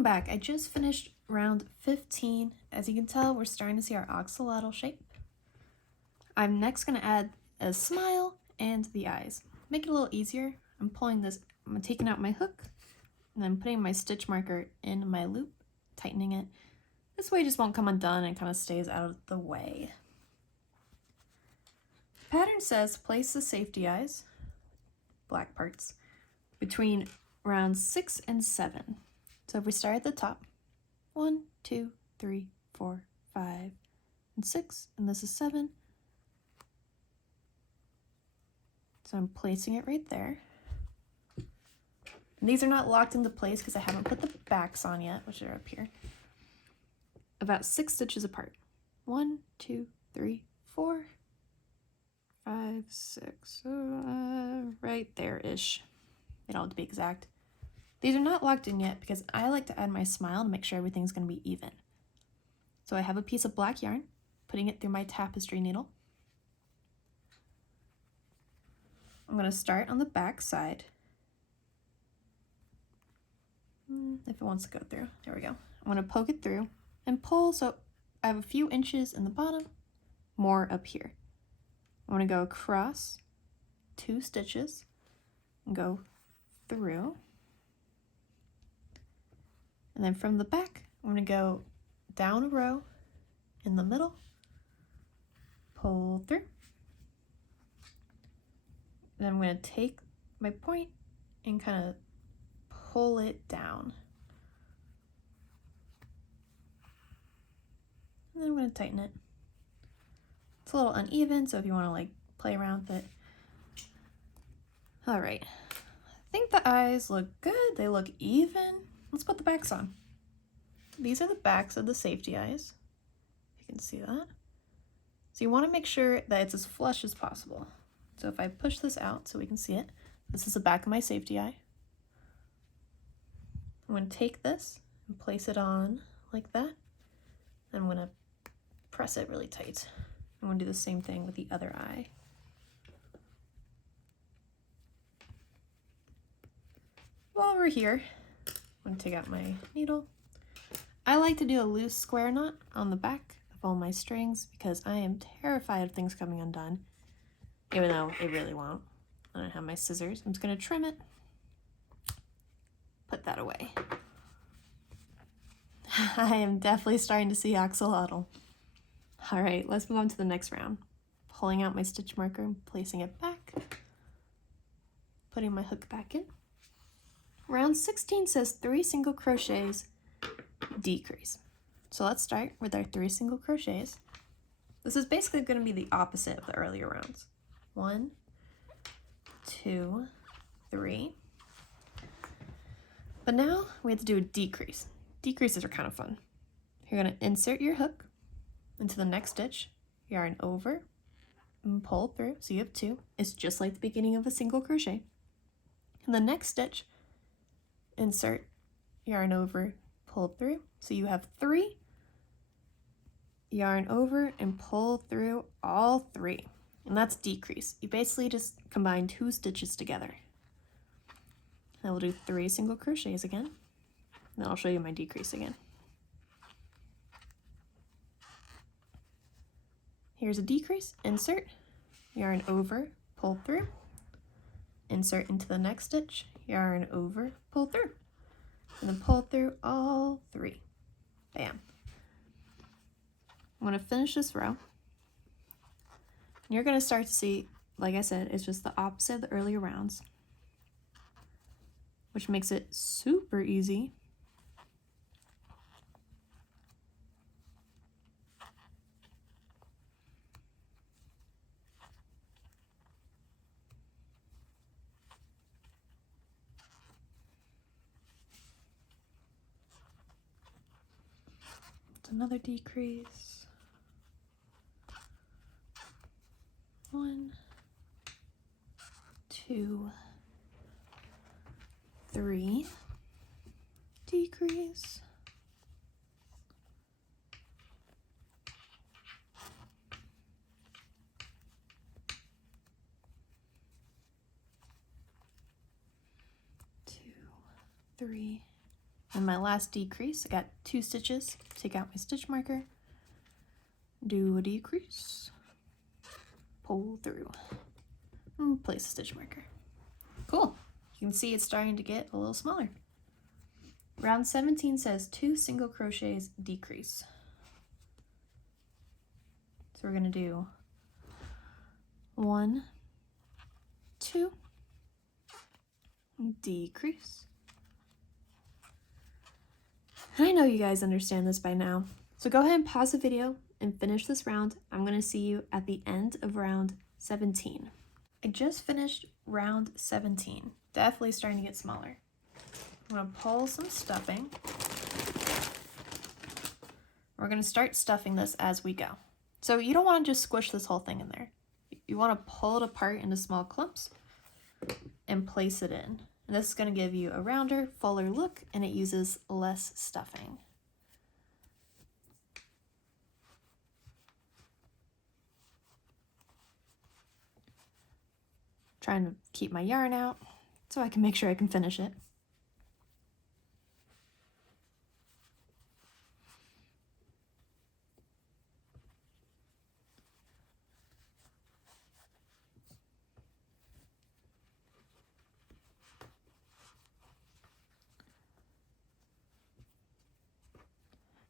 Welcome back. I just finished round 15. As you can tell, we're starting to see our axolotl shape. I'm next going to add a smile and the eyes. Make it a little easier. I'm taking out my hook and then putting my stitch marker in my loop, tightening it. This way it just won't come undone and kind of stays out of the way. The pattern says place the safety eyes, black parts, between rounds 6 and 7. So if we start at the top, 1, 2, 3, 4, 5, and 6, and this is 7. So I'm placing it right there. And these are not locked into place because I haven't put the backs on yet, which are up here. About 6 stitches apart. 1, 2, 3, 4, 5, 6, right there-ish. They don't have to be exact. These are not locked in yet because I like to add my smile to make sure everything's going to be even. So I have a piece of black yarn, putting it through my tapestry needle. I'm going to start on the back side. If it wants to go through, there we go. I'm going to poke it through and pull so I have a few inches in the bottom, more up here. I'm going to go across 2 stitches and go through. And then from the back, I'm going to go down a row in the middle, pull through. And I'm going to take my point and kind of pull it down. And then I'm going to tighten it. It's a little uneven, so if you want to like play around with it. All right, I think the eyes look good. They look even. Let's put the backs on. These are the backs of the safety eyes. You can see that. So you want to make sure that it's as flush as possible. So if I push this out so we can see it, this is the back of my safety eye. I'm going to take this and place it on like that. I'm going to press it really tight. I'm going to do the same thing with the other eye. While we're here, I'm going to take out my needle. I like to do a loose square knot on the back of all my strings because I am terrified of things coming undone, even though it really won't. I don't have my scissors. I'm just going to trim it, put that away. I am definitely starting to see axolotl. All right, let's move on to the next round. Pulling out my stitch marker and placing it back, putting my hook back in. Round 16 says 3 single crochets, decrease. So let's start with our 3 single crochets. This is basically going to be the opposite of the earlier rounds. 1, 2, 3. But now we have to do a decrease. Decreases are kind of fun. You're going to insert your hook into the next stitch, yarn over, and pull through. So you have 2. It's just like the beginning of a single crochet. In the next stitch, insert, yarn over, pull through. So you have 3, yarn over, and pull through all 3. And that's decrease. You basically just combine 2 stitches together. Then we'll do 3 single crochets again. And then I'll show you my decrease again. Here's a decrease, insert, yarn over, pull through, insert into the next stitch, yarn over, pull through, and then pull through all 3. Bam. I'm going to finish this row. And you're going to start to see, like I said, it's just the opposite of the earlier rounds, which makes it super easy. Another decrease. 1, 2, 3, decrease. 2, 3, In my last decrease, I got 2 stitches. Take out my stitch marker, do a decrease, pull through, and place a stitch marker. Cool. You can see it's starting to get a little smaller. Round 17 says 2 single crochets decrease. So we're going to do 1, 2, decrease. And I know you guys understand this by now, so go ahead and pause the video and finish this round. I'm going to see you at the end of round 17. I just finished round 17. Definitely starting to get smaller. I'm going to pull some stuffing. We're going to start stuffing this as we go. So you don't want to just squish this whole thing in there. You want to pull it apart into small clumps and place it in. And this is going to give you a rounder, fuller look, and it uses less stuffing. Trying to keep my yarn out so I can make sure I can finish it.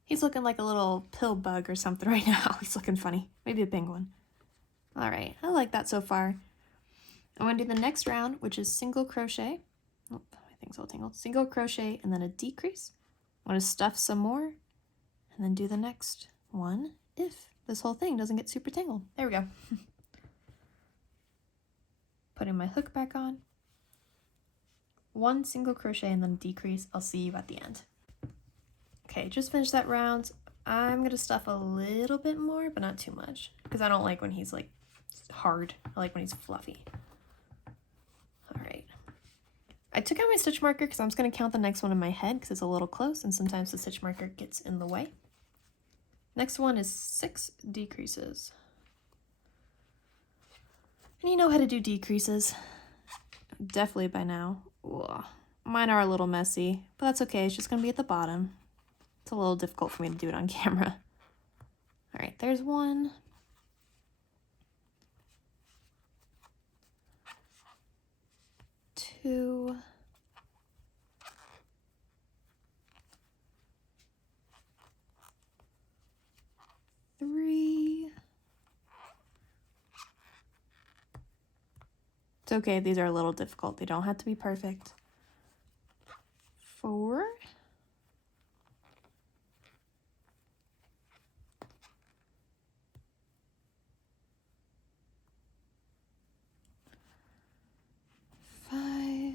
He's looking like a little pill bug or something right now. He's looking funny. Maybe a penguin. All right, I like that so far. I'm going to do the next round, which is single crochet. Oh, my thing's all tangled. Single crochet and then a decrease. I'm going to stuff some more and then do the next one if this whole thing doesn't get super tangled. There we go. Putting my hook back on. 1 single crochet and then decrease. I'll see you at the end. Okay, just finished that round. I'm going to stuff a little bit more, but not too much, because I don't like when he's like hard. I like when he's fluffy. All right. I took out my stitch marker because I'm just going to count the next one in my head because it's a little close and sometimes the stitch marker gets in the way. Next one is 6 decreases. And you know how to do decreases. Definitely by now. Ugh. Mine are a little messy, but that's okay. It's just going to be at the bottom. It's a little difficult for me to do it on camera. All right, there's 1. 2. 3. It's okay, these are a little difficult. They don't have to be perfect. 4. 5.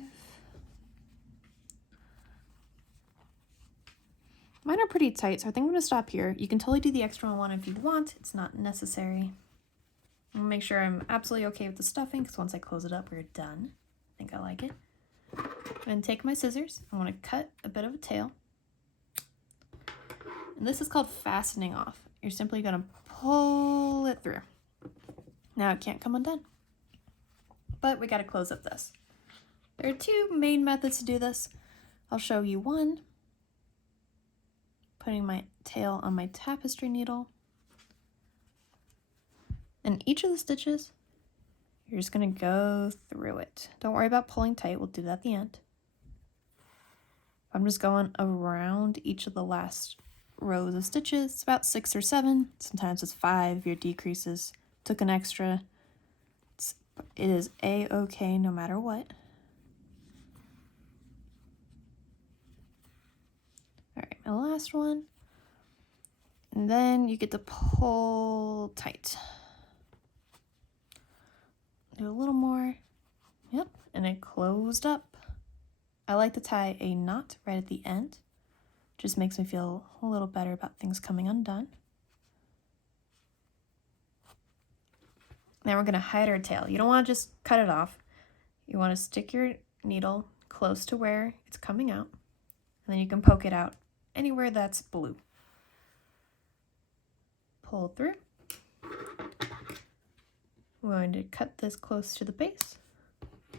Mine are pretty tight, so I think I'm going to stop here. You can totally do the extra one if you want. It's not necessary. I'm going to make sure I'm absolutely okay with the stuffing, because once I close it up, we're done. I think I like it. I'm going to take my scissors. I want to cut a bit of a tail. And this is called fastening off. You're simply going to pull it through. Now it can't come undone. But we got to close up this. There are 2 main methods to do this. I'll show you one. Putting my tail on my tapestry needle. And each of the stitches, you're just going to go through it. Don't worry about pulling tight. We'll do that at the end. I'm just going around each of the last rows of stitches. It's about 6 or 7. Sometimes it's 5. Your decreases took an extra. It is a-okay no matter what. All right, my last one. And then you get to pull tight. Do a little more. Yep, and it closed up. I like to tie a knot right at the end. Just makes me feel a little better about things coming undone. Now we're going to hide our tail. You don't want to just cut it off. You want to stick your needle close to where it's coming out. And then you can poke it out anywhere that's blue. Pull through. I'm going to cut this close to the base.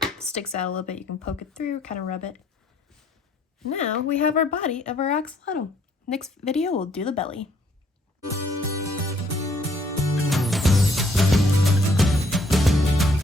It sticks out a little bit. You can poke it through, kind of rub it. Now we have our body of our axolotl. Next video we'll do the belly.